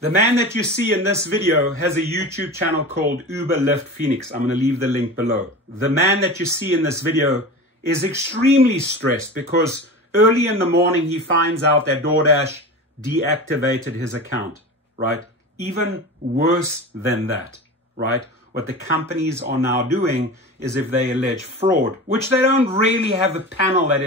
The man that you see in this video has a YouTube channel called Uber Lyft Phoenix. I'm going to leave the link below. The man that you see in this video is extremely stressed because early in the morning he finds out that Doordash deactivated his account, right? Even worse than that, right? What the companies are now doing is if they allege fraud, which they don't really have a panel that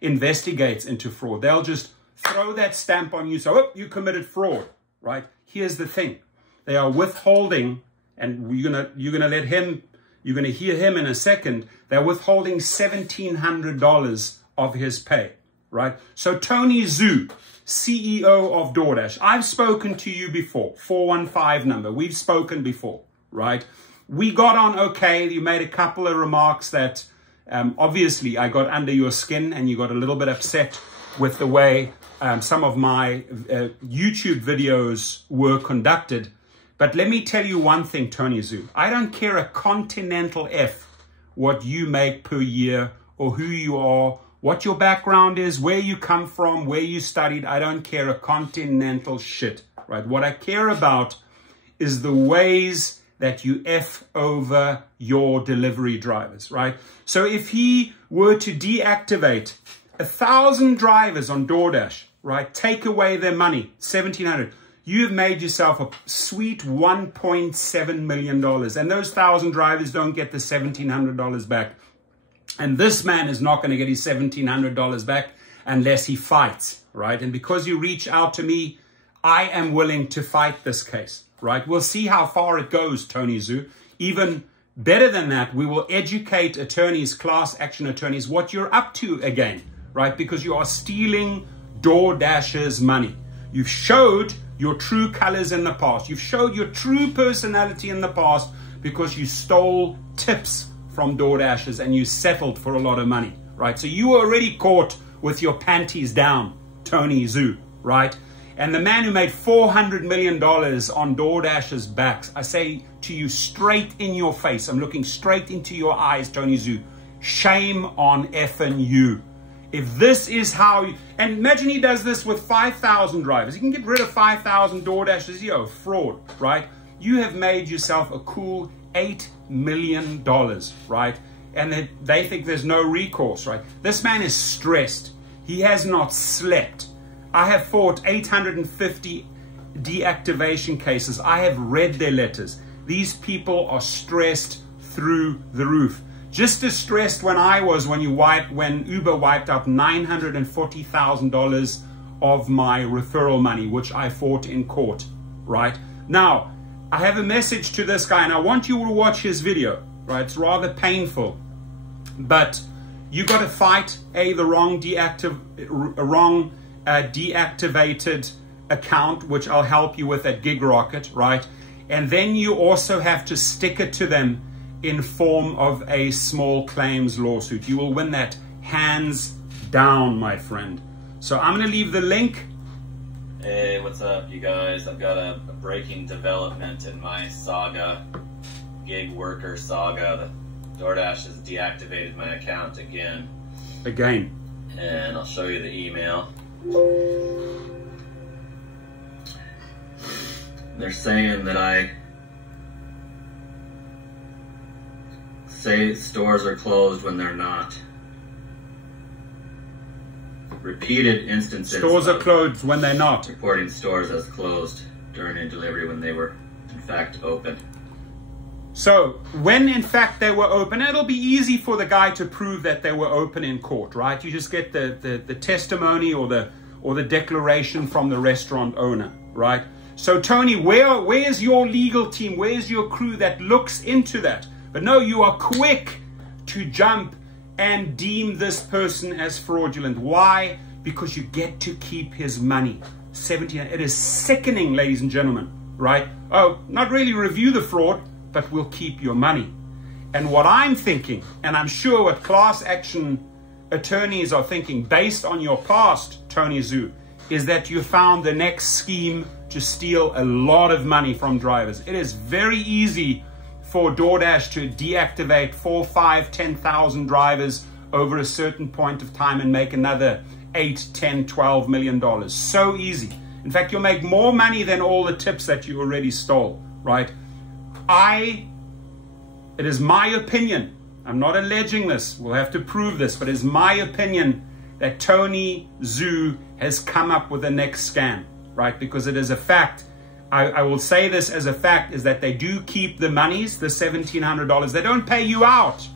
investigates into fraud. They'll just throw that stamp on you. So, oh, you committed fraud, right? Here's the thing. They are withholding, and you're gonna let him, you're gonna hear him in a second. They're withholding $1,700 of his pay, right? So Tony Zhu, CEO of Doordash, I've spoken to you before, 415 number. We've spoken before, right? We got on okay. You made a couple of remarks that obviously I got under your skin and you got a little bit upset with the way some of my YouTube videos were conducted. But let me tell you one thing, Tony Zhu. I don't care a continental F what you make per year or who you are, what your background is, where you come from, where you studied. I don't care a continental shit, right? What I care about is the ways that you F over your delivery drivers, right? So if he were to deactivate 1,000 drivers on Doordash, right, take away their money, $1,700, you've made yourself a sweet $1.7 million. And those 1,000 drivers don't get the $1,700 back. And this man is not going to get his $1,700 back unless he fights, right? And because you reach out to me, I am willing to fight this case, right? We'll see how far it goes, Tony Zhu. Even better than that, we will educate attorneys, class action attorneys, what you're up to again, right? Because you are stealing Doordash's money. You've showed your true colors in the past. You've showed your true personality in the past because you stole tips from Doordash's and you settled for a lot of money, right? So you were already caught with your panties down, Tony Zhu, right? And the man who made $400 million on Doordash's backs, I say to you straight in your face, I'm looking straight into your eyes, Tony Zhu, shame on effing you. If this is how you, and imagine he does this with 5,000 drivers. He can get rid of 5,000 Doordashers, fraud, right? You have made yourself a cool $8 million, right? And they think there's no recourse, right? This man is stressed. He has not slept. I have fought 850 deactivation cases. I have read their letters. These people are stressed through the roof. Just as stressed when I was when Uber wiped out $940,000 of my referral money, which I fought in court, right? Now, I have a message to this guy, and I want you to watch his video, right? It's rather painful, but you got to fight the wrong deactivated account, which I'll help you with at GigRocket, right? And then you also have to stick it to them in form of a small claims lawsuit. You will win that hands down, my friend. So I'm going to leave the link. Hey, what's up, you guys? I've got a breaking development in my saga, gig worker saga. DoorDash has deactivated my account again. And I'll show you the email. They're saying that I say stores are closed when they're not. Repeated instances. Stores are closed when they're not. Reporting stores as closed during a delivery when they were in fact open. So when in fact they were open, it'll be easy for the guy to prove that they were open in court, right? You just get the testimony or the declaration from the restaurant owner, right? So Tony, where's your legal team? Where's your crew that looks into that? But no, you are quick to jump and deem this person as fraudulent. Why? Because you get to keep his money. It is sickening, ladies and gentlemen, right? Oh, not really review the fraud, but we'll keep your money. And what I'm thinking, and I'm sure what class action attorneys are thinking based on your past, Tony Zhu, is that you found the next scheme to steal a lot of money from drivers. It is very easy for Doordash to deactivate 4, 5, 10,000 drivers over a certain point of time and make another $8, $10, $12 million. So easy. In fact, you'll make more money than all the tips that you already stole, right? It is my opinion, I'm not alleging this, we'll have to prove this, but it is my opinion that Tony Zhu has come up with the next scam, right? Because it is a fact. I will say this as a fact, is that they do keep the monies, the $1,700. They don't pay you out,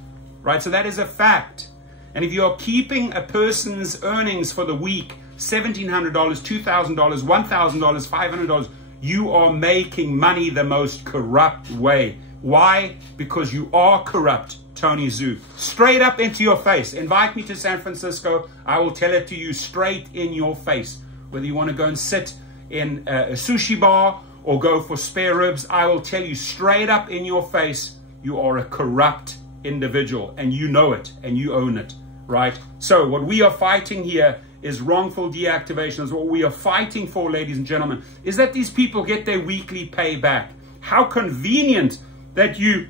right? So that is a fact. And if you're keeping a person's earnings for the week, $1,700, $2,000, $1,000, $500, you are making money the most corrupt way. Why? Because you are corrupt, Tony Zhu. Straight up into your face. Invite me to San Francisco. I will tell it to you straight in your face. Whether you want to go and sit in a sushi bar or go for spare ribs, I will tell you straight up in your face, you are a corrupt individual, and you know it, and you own it, right? So what we are fighting here is wrongful deactivations. What we are fighting for, ladies and gentlemen, is that these people get their weekly pay back. How convenient that you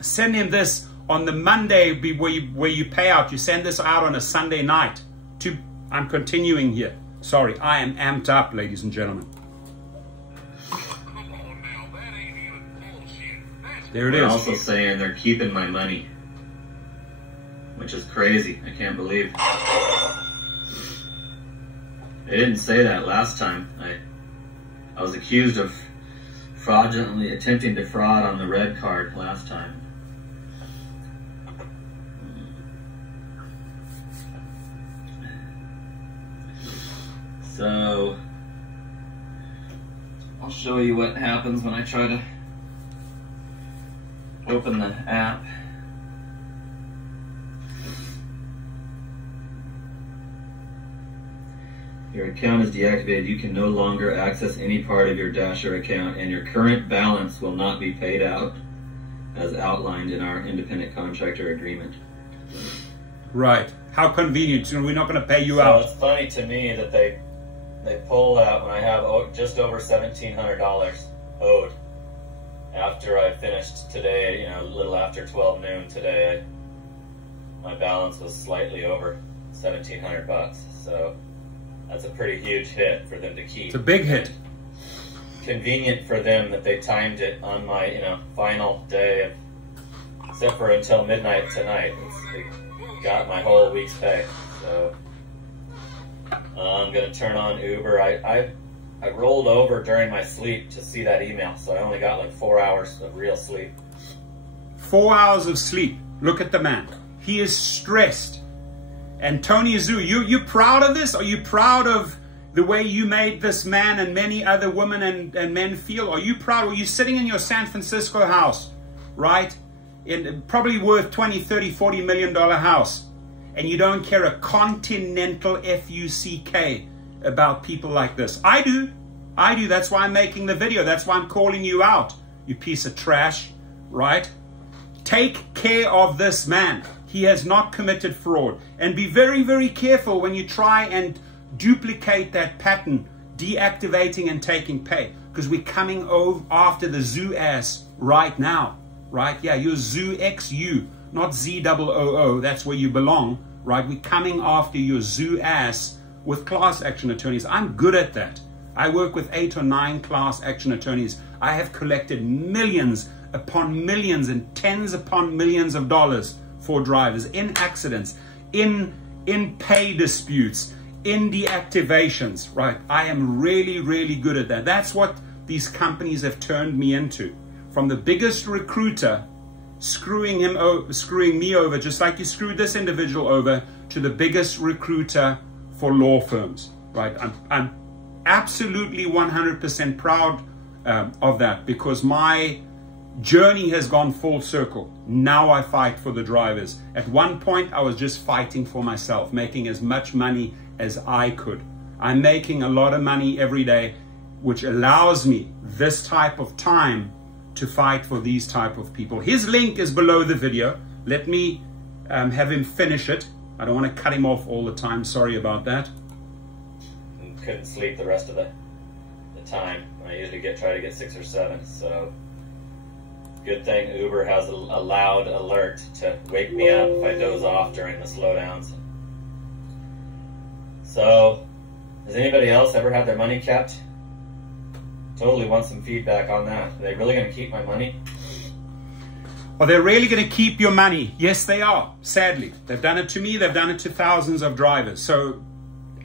send him this on the Monday where you pay out. You send this out on a Sunday night. I'm continuing here. Sorry, I am amped up, ladies and gentlemen. There it is. They're also saying they're keeping my money, which is crazy. I can't believe. They didn't say that last time. I was accused of fraudulently attempting to fraud on the red card last time. So I'll show you what happens when I try to open the app. Your account is deactivated. You can no longer access any part of your Dasher account, and your current balance will not be paid out as outlined in our independent contractor agreement. Right. How convenient. So we're not going to pay you out. It's funny to me that they pull out when I have just over $1,700 owed. After I finished today, a little after 12 noon today, my balance was slightly over $1,700. So that's a pretty huge hit for them to keep. It's a big hit. Convenient for them that they timed it on my final day, except for until midnight tonight. They got my whole week's pay. So I'm gonna turn on Uber. I rolled over during my sleep to see that email, so I only got like 4 hours of real sleep. 4 hours of sleep. Look at the man. He is stressed. And Tony Zhu, you proud of this? Are you proud of the way you made this man and many other women and men feel? Are you proud? Are you sitting in your San Francisco house, right? In probably worth 20, 30, $40 million house, and you don't care a continental F-U-C-K about people like this. I do. That's why I'm making the video. That's why I'm calling you out, you piece of trash, right? Take care of this man. He has not committed fraud. And be very, very careful when you try and duplicate that pattern, deactivating and taking pay, because we're coming over after the Zhu ass right now, right? Yeah, you're Zhu XU, not ZOOO. That's where you belong, right? We're coming after your Zhu ass with class action attorneys. I'm good at that. I work with 8 or 9 class action attorneys. I have collected millions upon millions and tens upon millions of dollars for drivers in accidents, in pay disputes, in deactivations, right? I am really, really good at that. That's what these companies have turned me into. From the biggest recruiter screwing me over, just like you screwed this individual over, to the biggest recruiter for law firms, right? I'm absolutely 100% proud of that, because my journey has gone full circle. Now I fight for the drivers. At one point, I was just fighting for myself, making as much money as I could. I'm making a lot of money every day, which allows me this type of time to fight for these type of people. His link is below the video. Let me have him finish it. I don't want to cut him off all the time. Sorry about that. Couldn't sleep the rest of the time. I usually try to get 6 or 7. So good thing Uber has a loud alert to wake me up if I doze off during the slowdowns. So Has anybody else ever had their money kept? Totally want some feedback on that. Are they really going to keep my money? Are they really going to keep your money? Yes, they are, sadly. They've done it to me. They've done it to thousands of drivers. So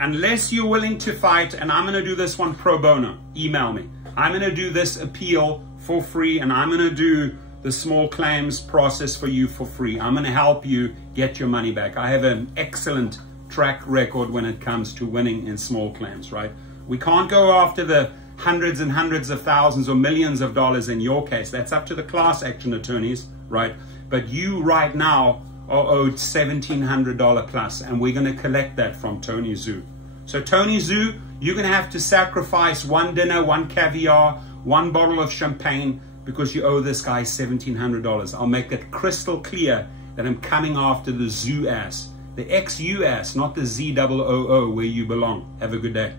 unless you're willing to fight, and I'm going to do this one pro bono, email me. I'm going to do this appeal for free, and I'm going to do the small claims process for you for free. I'm going to help you get your money back. I have an excellent track record when it comes to winning in small claims, right? We can't go after the hundreds and hundreds of thousands or millions of dollars in your case. That's up to the class action attorneys, right? But you right now are owed $1,700 plus, and we're going to collect that from Tony Zhu. So Tony Zhu, you're going to have to sacrifice one dinner, one caviar, one bottle of champagne, because you owe this guy $1,700. I'll make it crystal clear that I'm coming after the Zhu ass, the ex-U ass, not the Z-O-O-O where you belong. Have a good day.